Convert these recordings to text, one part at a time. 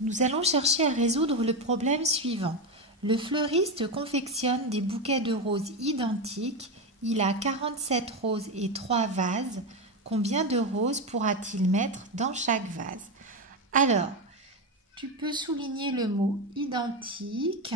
Nous allons chercher à résoudre le problème suivant. Le fleuriste confectionne des bouquets de roses identiques. Il a 47 roses et 3 vases. Combien de roses pourra-t-il mettre dans chaque vase? Alors, tu peux souligner le mot identique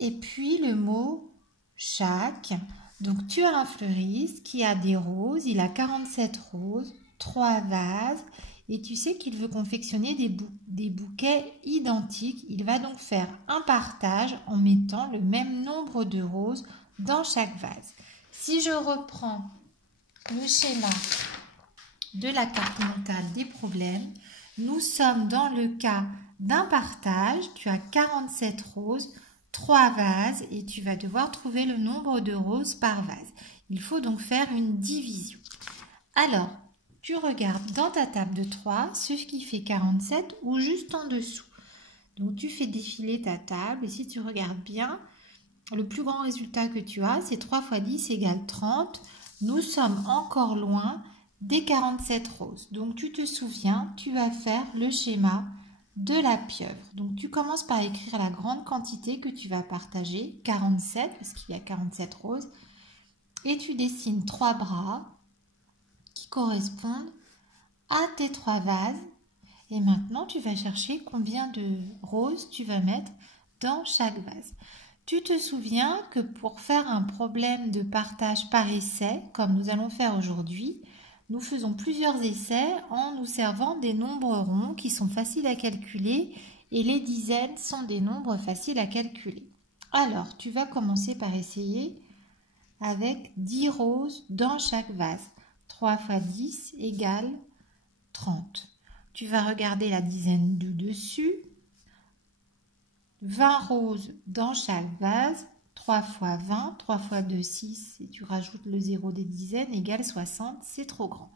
et puis le mot chaque. Donc, tu as un fleuriste qui a des roses. Il a 47 roses, 3 vases. Et tu sais qu'il veut confectionner des bouquets identiques. Il va donc faire un partage en mettant le même nombre de roses dans chaque vase. Si je reprends le schéma de la carte mentale des problèmes, nous sommes dans le cas d'un partage. Tu as 47 roses, 3 vases et tu vas devoir trouver le nombre de roses par vase. Il faut donc faire une division. Alors, tu regardes dans ta table de 3 ce qui fait 47 ou juste en dessous. Donc, tu fais défiler ta table et si tu regardes bien, le plus grand résultat que tu as, c'est 3 fois 10 égale 30. Nous sommes encore loin des 47 roses. Donc, tu te souviens, tu vas faire le schéma de la pieuvre. Donc, tu commences par écrire la grande quantité que tu vas partager, 47, parce qu'il y a 47 roses. Et tu dessines 3 bras qui correspondent à tes 3 vases. Et maintenant, tu vas chercher combien de roses tu vas mettre dans chaque vase. Tu te souviens que pour faire un problème de partage par essai, comme nous allons faire aujourd'hui, nous faisons plusieurs essais en nous servant des nombres ronds qui sont faciles à calculer et les dizaines sont des nombres faciles à calculer. Alors, tu vas commencer par essayer avec 10 roses dans chaque vase. 3 fois 10 égale 30. Tu vas regarder la dizaine du dessus. 20 roses dans chaque vase. 3 fois 20, 3 fois 2, 6. Et tu rajoutes le 0 des dizaines égale 60. C'est trop grand.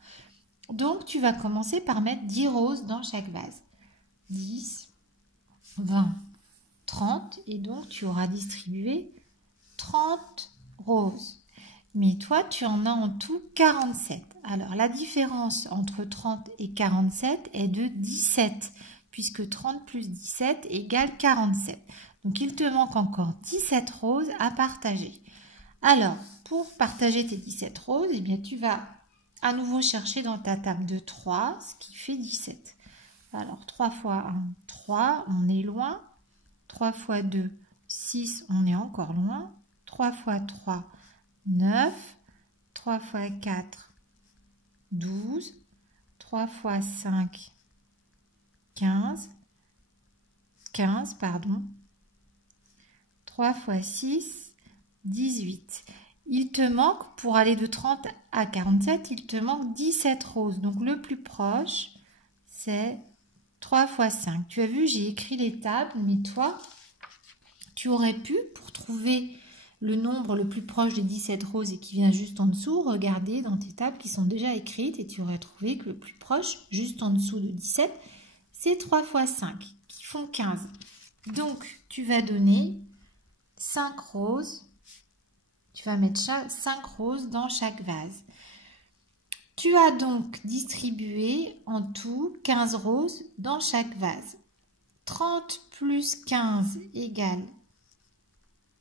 Donc, tu vas commencer par mettre 10 roses dans chaque vase. 10, 20, 30. Et donc, tu auras distribué 30 roses. Mais toi, tu en as en tout 47. Alors, la différence entre 30 et 47 est de 17, puisque 30 plus 17 égale 47. Donc, il te manque encore 17 roses à partager. Alors, pour partager tes 17 roses, eh bien, tu vas à nouveau chercher dans ta table de 3, ce qui fait 17. Alors, 3 fois 1, 3, on est loin. 3 fois 2, 6, on est encore loin. 3 fois 3, 9, 3 fois 4, 12, 3 fois 5, 15, 3 fois 6, 18. Il te manque, pour aller de 30 à 47, il te manque 17 roses. Donc le plus proche, c'est 3 fois 5. Tu as vu, j'ai écrit les tables, mais toi, tu aurais pu, pour trouver le nombre le plus proche des 17 roses et qui vient juste en dessous, regarder dans tes tables qui sont déjà écrites et tu aurais trouvé que le plus proche, juste en dessous de 17, c'est 3 fois 5, qui font 15. Donc, tu vas donner 5 roses. Tu vas mettre 5 roses dans chaque vase. Tu as donc distribué en tout 15 roses dans chaque vase. 30 plus 15 égale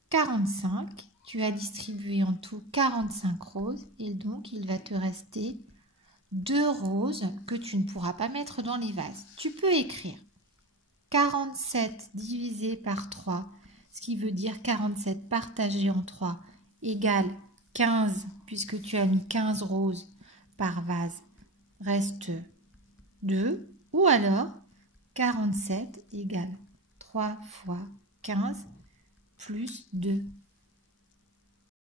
45. Tu as distribué en tout 45 roses et donc il va te rester 2 roses que tu ne pourras pas mettre dans les vases. Tu peux écrire 47 divisé par 3, ce qui veut dire 47 partagé en 3 égale 15, puisque tu as mis 15 roses par vase, reste 2. Ou alors 47 égale 3 fois 15 plus 2.